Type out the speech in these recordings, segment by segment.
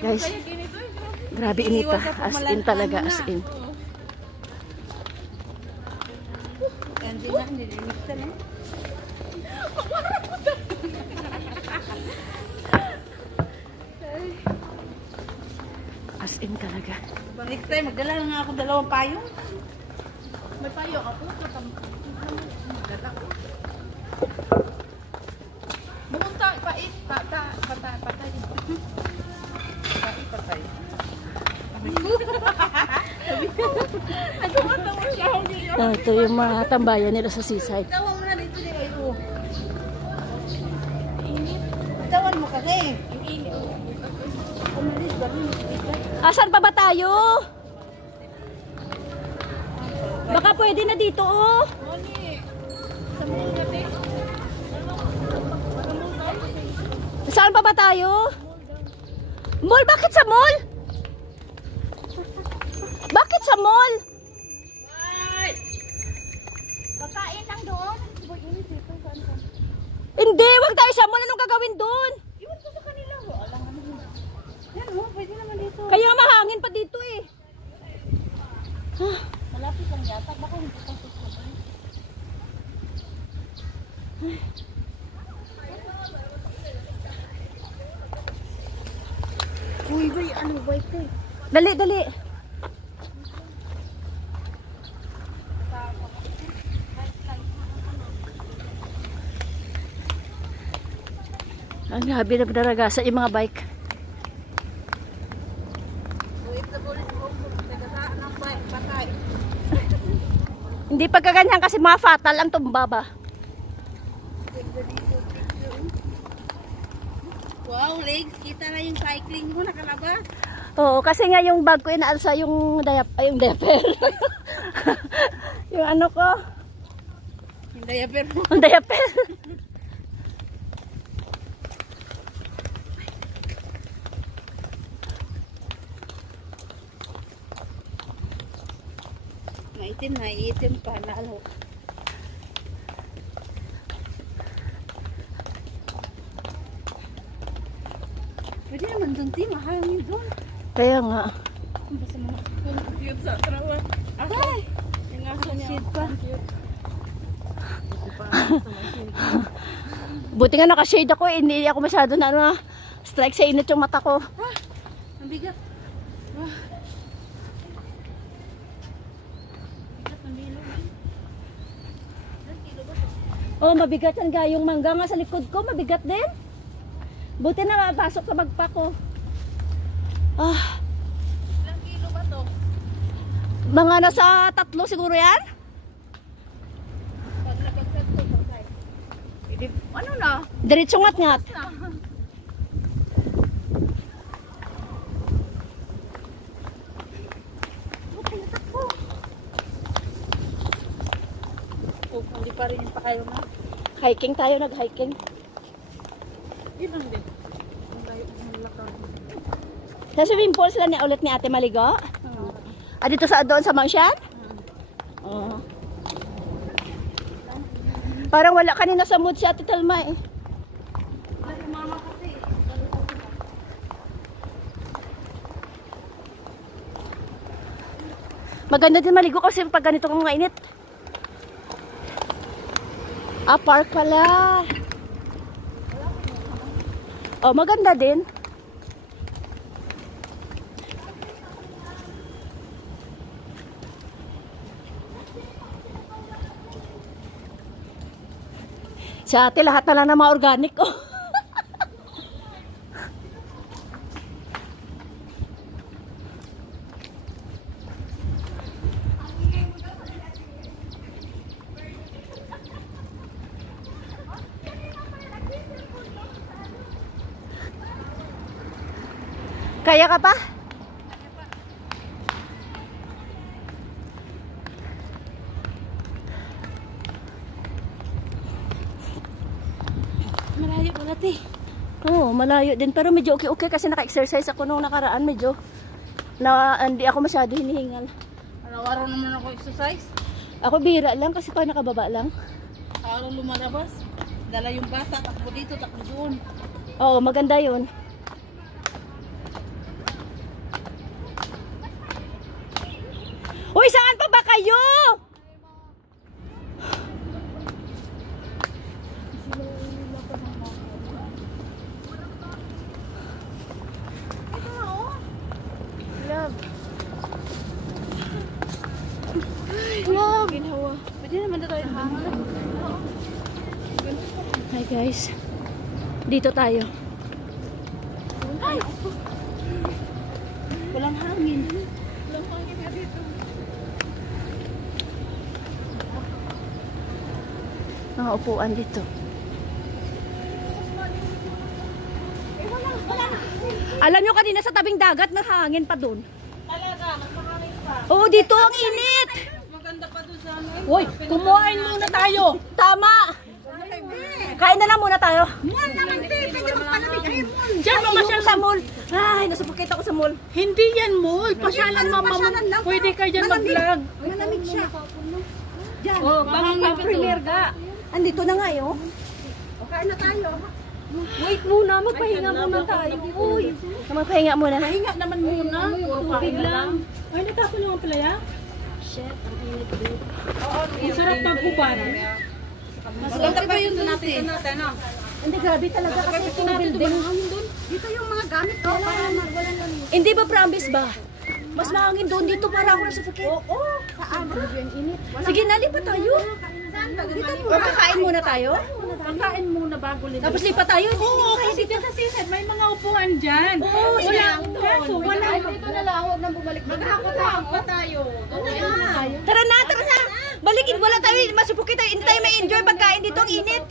Guys, grabe inita. As in talaga, as in. As in talaga. Next time, magdala na nga ako 2 payong. May payo ako. Magdala ko. Bumunta, pait. Patay. Patay. Ito yung mga tambayan nila sa seaside. Tawa mo na dito din kayo. Tawan mo kasi. Asan pa ba tayo? Baka pwede na dito, oh. Saan pa ba tayo? Mall? Bakit sa mall? Bakit sa mall? Pagkain lang doon. Hindi, wag tayo sa mall. Anong gagawin doon? Iwan ko sa kanila. Alam mo. Yan mo, pwede naman dito. Kaya mahangin pa dito eh. Malapit lang yata. Baka hindi pa susunod. Uy, bay, ano, white eh. Dali, dali. Ang grabe nagdaragasa yung mga bike. Hindi pagkaganyan kasi mga fatal ang tumba ba? Wow, legs, kita na yung cycling mo, nakalabas. Oo, kasi nga yung bag ko inaalsa yung diaper. Yung ano ko? Yung diaper mo. Yung diaper. Maitim pa, lalo. Pwede naman doon, Tim. Mahangin doon. Kaya nga. Basta mga cute sa trawa. Ay! Yung aso niya. Shit pa. Buti nga naka-shade ako eh. Hindi ako masyado na ano, strike sa init yung mata ko. Ang bigat. Oh, mabigat yan ga. Yung mangga nga sa likod ko, mabigat din. Buti na pasok sa bagpa ko. Ah. Ilang kilo ba to? Mga nasa 3 siguro yan? Pag nabagsak to, bakay. Ano na? Diretso ngat-ngat. Oh, hindi pa rin pa kayo na. Hiking tayo, nag-hiking. Yun lang din. Ang layo ng lakad. Sa swimming pool sila ulit ni Ate Maligo? Ah, dito sa doon sa Mangshan? Oo. Parang wala kanina sa mood si Ate Telma eh. Mama kasi. Maganda din maligo kasi pag ganito kung mainit. Ah, park pala. Oh, maganda din. Sa ate, lahat na lang na mga organic. Oh. Kaya ka pa? Malayo pala, te. Oo, malayo din. Pero medyo okay kasi naka-exercise ako nung nakaraan. Medyo hindi ako masyado hinihingal. Araw-araw naman ako exercise. Ako bira lang kasi pag nakababa lang. Araw lumalabas. Dala yung bata, takbo dito, takbo doon. Oo, maganda yun. tayo! Love. Love. Ginawa. Pwede naman na tayo hangin. Hi guys. Dito tayo. Ay! Walang hangin. Walang hangin nga dito. Mga upuan dito. Alam nyo kanina sa tabing dagat, hangin pa doon. Talaga, magpakalit pa. Oo, dito ang init. Maganda pa doon sa amin. Hoy, kumain muna tayo. Tama. Kain na lang muna tayo. Mall naman, te. Pwede magpalamig. Ay, mall. Diyan, mamasyal sa mall. Ay, nasupakita ko sa mall. Hindi yan mall. Pasyalan pasyalan lang. Pwede ka dyan mag-vlog. Malamig siya. Diyan. Oh, baka Premier ga. Andito na nga yun. Kain na tayo. Wait muna, magpahinga muna tayo. Uy, magpahinga muna. Pahinga naman muna. Tubig lang. Ay, natapon yung palaya? Shit, ang init dito. Ang sarap pag-uban. Maganda pa yun natin. Hindi, grabe talaga kasi itong building. Dito yung mga gamit ko. Para wala lang. Hindi ba promise ba? Mas mahangin doon dito para ako nasuffocate. Oo. Saan? Sige, nalipat tayo. Dito O kakain muna tayo? Kakain muna bago lipat. Tapos lipat tayo? Oo, kasi dyan sa seaside, may mga upuan dyan. Oo, Wala kaso, wala. Dito na lang. Huwag nang bumalik. Maghahakot pa tayo. Tara na, tara na. Balikin, wala tayo. Masuffocate tayo. Hindi tayo may enjoy pagkain dito. Ang init.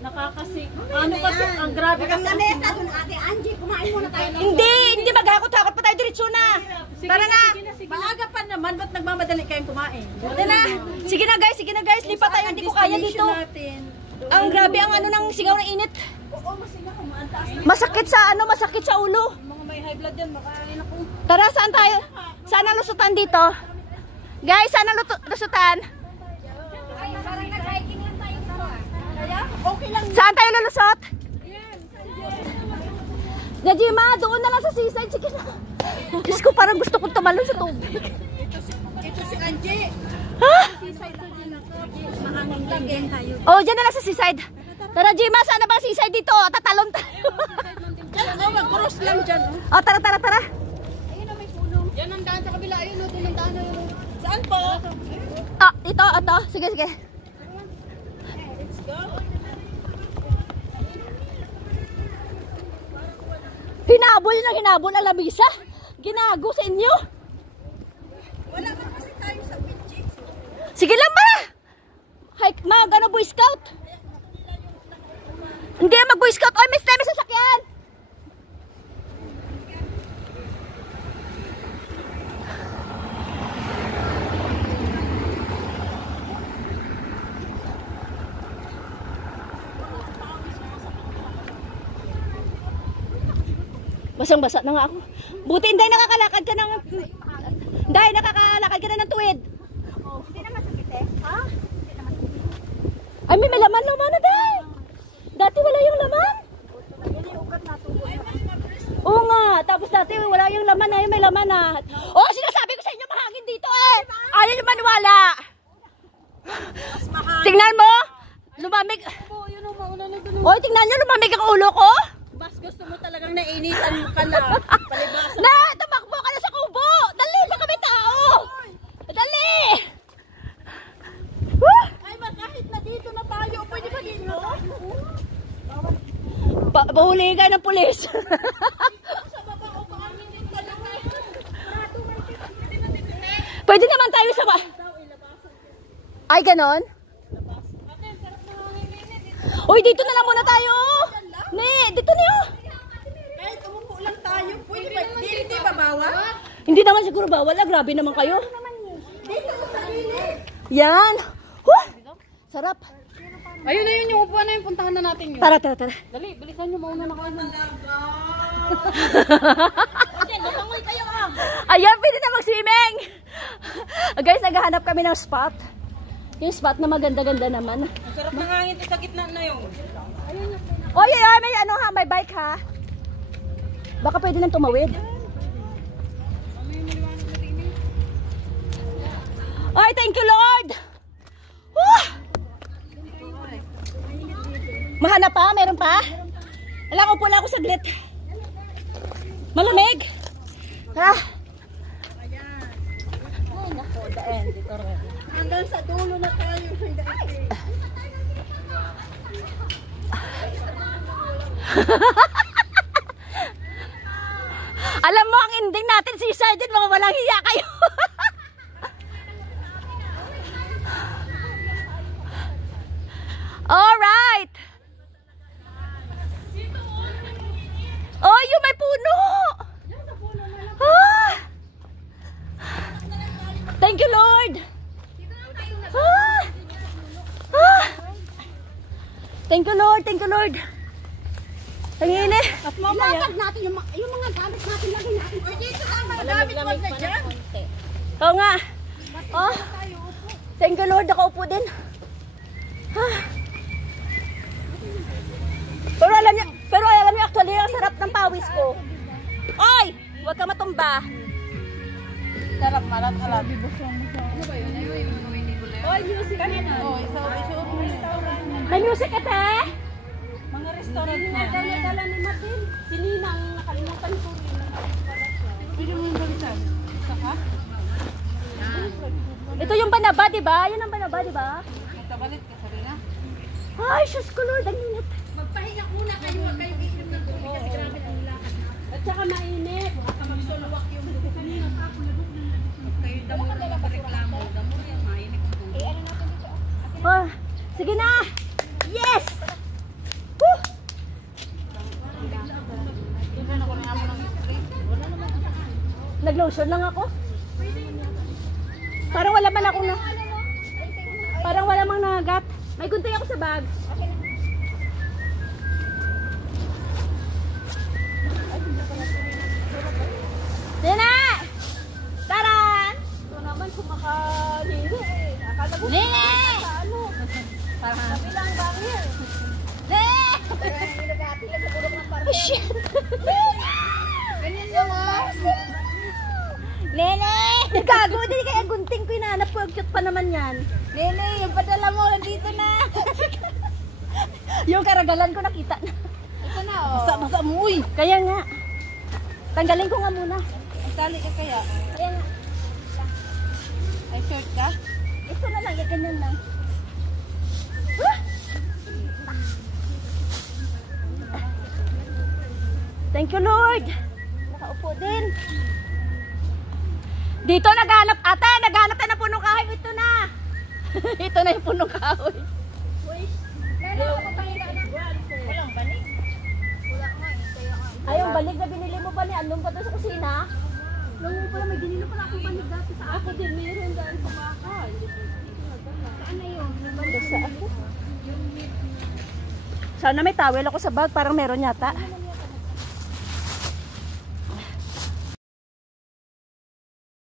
Nakakasik. Ano kasi, ang grabe kasi. Sa mesa doon, Ate Angie. Kumain muna tayo. Hindi maghakot-hakot pa tayo. Diretso na. Tara na. Maaga pa naman, ba't nagmamadali kayong kumain? Tara na. Sige na guys, lipat tayo. Hindi ko kaya dito. Ang grabe ang ano ng sigaw ng init. Oo, masina ko. Maantaas. Masakit sa ano, masakit sa ulo. Mga may high blood dyan, makain ako. Tara, saan tayo? Saan ang lusutan dito? Guys, saan ang lusutan? Ay, parang nag-hiking lang tayo sa kaya? Okay lang. Saan tayo lulusot? Najima, doon na lang sa seaside. Sige na. Diyos ko, parang gusto kong tumalon sa tubig. Ito si Angie. Ha? Mahangin lang tayo. Oh, dyan na lang sa seaside. Tara, Jima, saan na ba ang seaside dito? Tatalon tayo. Mag-cross lang dyan. Oh, tara. Ayun na, may puno. Yan ang daan sa kabila, ayun, doon ang daan. Saan po? Ah, ito. Sige. Let's go. Hinabol ang lamisa. Ginago sa inyo. Wala ka kasi tayo sa beach. Sige lang ba? Hike, Boy Scout. Hindi, mag-Boy Scout. Oy, may sasakyan. Basang-basa na nga ako. Buti hindi nakakalakad ka ng... Dahil nakakalakad ka na ng tuwid. Hindi na masakit eh. Ha? Ay, may laman na dahil. Dati wala yung laman. Oo nga. Tapos dati wala yung laman na. May laman na. Oh, sinasabi ko sa inyo mahangin dito eh. Ayaw yung maniwala. Tingnan mo. Lumamig. Oy, tingnan nyo. Lumamig ang ulo ko. Mas gusto mo talagang nainitan ka na. Palibasa. Na, tumakbo ka na sa kubo. Dali, baka may tao. Dali. Woo! Ay, kahit na dito na tayo, pwede ba dito? Bahuli ka ng pulis. Sa baba o paamin din talaga. Pwede naman tayo sa... Ay, ganon? Uy, dito na lang muna tayo. Ne, dito na yun. Kahit umupo lang tayo. Pwede ba? Hindi ba bawal? Hindi naman siguro bawal. Grabe naman kayo. Dito sa gilid. Yan. Huh! Sarap. Ayun na yun yung upuan na yung puntahan na natin yun. Tara. Dali, bilisan nyo, mauna na kayo. Lumangoy kayo ah. Ayan, pwede na mag-swimming. Guys, naghahanap kami ng spot. Yung spot na maganda-ganda naman. Ang sarap ng hangin sa gitna na yun. Oy, may ano ha, may bike ha. Baka pwede nang tumawid. Ay, thank you, Lord. Woo! Mahana pa? Meron pa? Alam, upo lang ako saglit. Malamig. Ha? Ay, nako, daan. Dito rin. Hanggang sa dulo na tayo. Alam mo, ang ending natin si Sergeant, mga walang hiya kayo. Alright. Oh, yung may puno. Ah. Thank you, Lord. Ah. Ah. Thank you, Lord. Thank you, Lord. Tangine. Ilagad natin yung mga gamit natin, lagay natin. Uy, dito lang mga gamit mo na dyan. Oo nga. Oh. Thank you, Lord. Nakaupo din. Ah. Pero alam niyo actually ang sarap ng pawis ko. Oy, huwag ka matumba. Sarap malat halap. Oy, music kanina. Oy, isa May music ate. mga restaurant na. Dala ni Martin. Si Ninang, nakalimutan ko rin. Pwede mo yung balitan. Saka? Ito yung banaba, di ba? Yan ang banaba, di ba? Magkabalit ka sa rin na. Ay, Diyos ko, Lord, ang init. Magpahinga muna kayo, huwag kayo iinom ng tubig kasi grabe ang lakad na. At saka mainit. Baka magsuluwak yung kanina. Kayo damo na mapareklamo. Damo yan, mainit ang tubig. Oh, sige na. Yes! Woo! Nag-lotion lang ako. Parang wala man akong Parang wala mang nagat. May gunting ako sa bag. Dina! Taran! Ito naman kumakalihi eh. Akala ko Nene! ano. Parang Kabilang barrier. Ilagati lang sa bulok ng oh, barrier. shit! Ganyan naman. Nene! Gago, hindi kaya gunting ko inaanap ko. Ang cute pa naman yan. Nene, yung padala mo, nandito na. Yung karagalan ko nakita na. Ito na oh. Masa mo, uy. Kaya nga. Tanggalin ko nga muna. Ang tali ka kaya. Kaya nga. Ay, shirt ka? Ito na lang, ganyan lang. Ah! Thank you, Lord. Nakaupo din. Dito naghanap, ate, naghanap tayo ng punong kahoy. Ito na. Ito na yung punong kahoy. Nene, ako pahila na. Walang banig. Wala nga eh. Kaya nga. Ay, yung balik na binili mo ba ni Anong pa doon sa kusina? Nung pala may ginilo pala akong banig dati sa ako din. Meron daan sa bakal. Saan na yun? Doon sa ako. Sana may towel ako sa bag, parang meron yata.